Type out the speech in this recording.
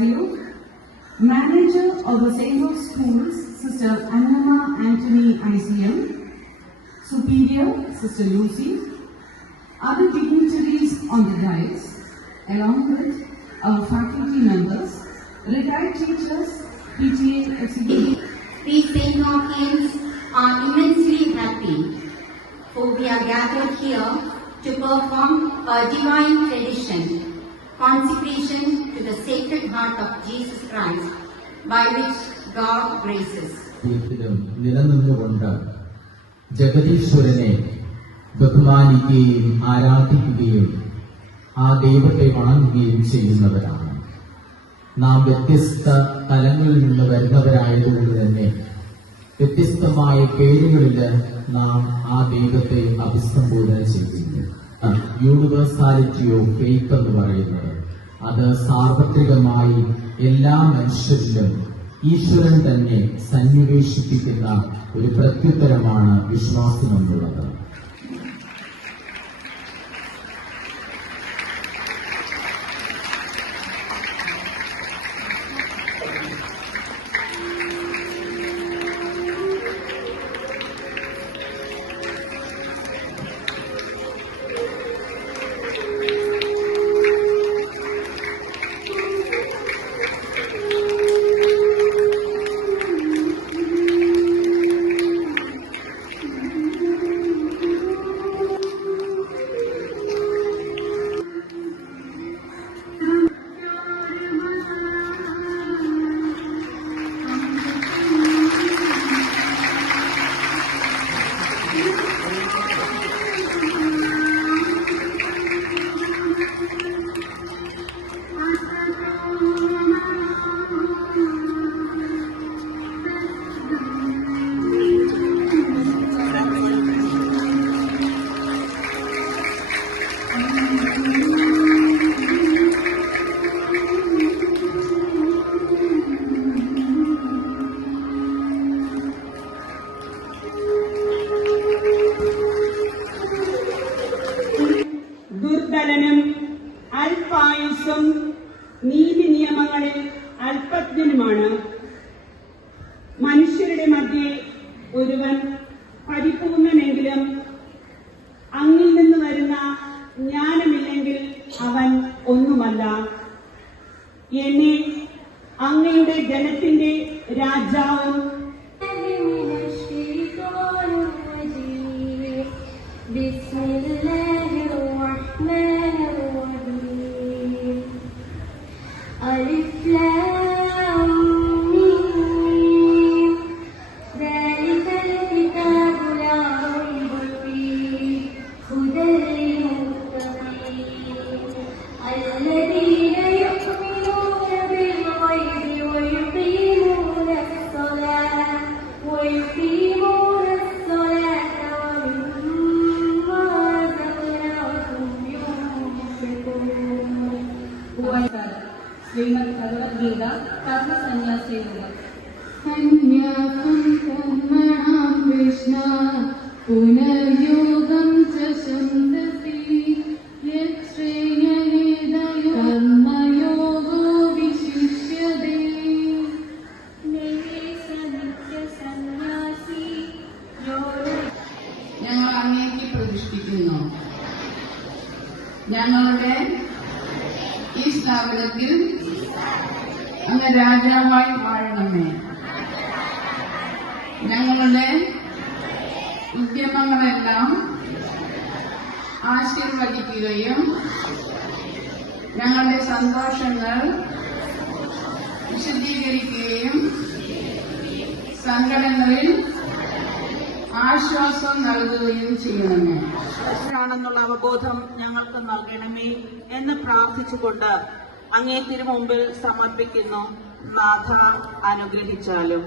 Vaideyu, Manager of the St. Rose Schools, Sister Annama Anthony ICM, Superior, Sister Lucy, other dignitaries on the dais, along with our faculty members, retired teachers, PTA executives. We St. Hawkins are immensely happy, for we are gathered here to perform a divine tradition, consecration to the Sacred Heart of Jesus Christ, by which God graces. ജഗദീശ്വരനെ ബഹുമാനിക്കുകയും ആരാധിക്കുകയും ആ ദൈവത്തെ വണങ്ങുകയും ചെയ്യുന്നവരാണ് നാം. വ്യത്യസ്ത തലങ്ങളിൽ നിന്ന് വരുന്നവരായതുകൊണ്ട് തന്നെ വ്യത്യസ്തമായ പേരുകളിൽ നാം ആ ദൈവത്തെ അഭിസംബോധന ചെയ്യുന്നു. യൂണിവേഴ്സാലിറ്റി ഓഫ് ഫെയ്ത്ത് എന്ന് പറയുന്നത് അത് സാർവത്രികമായി എല്ലാ മനുഷ്യരിലും ഈശ്വരൻ തന്നെ സന്നിവേശിപ്പിക്കുന്ന ഒരു പ്രത്യുത്തരമാണ് വിശ്വാസം എന്നുള്ളത്. ദുർബലനും അല്പായുസ്സും നീതി നിയമങ്ങളിൽ അല്പജ്ഞനുമാണ്. മനുഷ്യരുടെ മധ്യേ ഒരുവൻ പരിപൂർണനെങ്കിലും അങ്ങിൽ നിന്ന് വരുന്ന ജ്ഞാനമില്ലെങ്കിൽ അവൻ ഒന്നുമല്ല. എന്നെ അങ്ങയുടെ ജനത്തിന്റെ രാജാവും ശ്രീമദ് ഭഗവത്ഗീത കർമ്മസന്യാസിയുടെ കൃഷ്ണ പുനർയോഗം കർമ്മയോഗോ വിശിഷ്യതേ. ഞങ്ങൾ അങ്ങേക്ക് പ്രതിഷ്ഠിക്കുന്നു. ഞങ്ങളുടെ ഈ സ്ഥാപനത്തിൽ അങ്ങ് രാജാവായി വാഴണമേ. ഞങ്ങളുടെ ഉദ്യമങ്ങളെല്ലാം ആശീർവദിക്കുകയും ഞങ്ങളുടെ സന്തോഷങ്ങൾ വിശദീകരിക്കുകയും സങ്കടങ്ങളിൽ ആശ്വാസം നൽകുകയും ചെയ്യണമേ. ആണെന്നുള്ള അവബോധം ഞങ്ങൾക്ക് നൽകണമേ എന്ന് പ്രാർത്ഥിച്ചുകൊണ്ട് അങ്ങേ തിരുമുമ്പിൽ സമർപ്പിക്കുന്നു. നാഥ അനുഗ്രഹിച്ചാലും.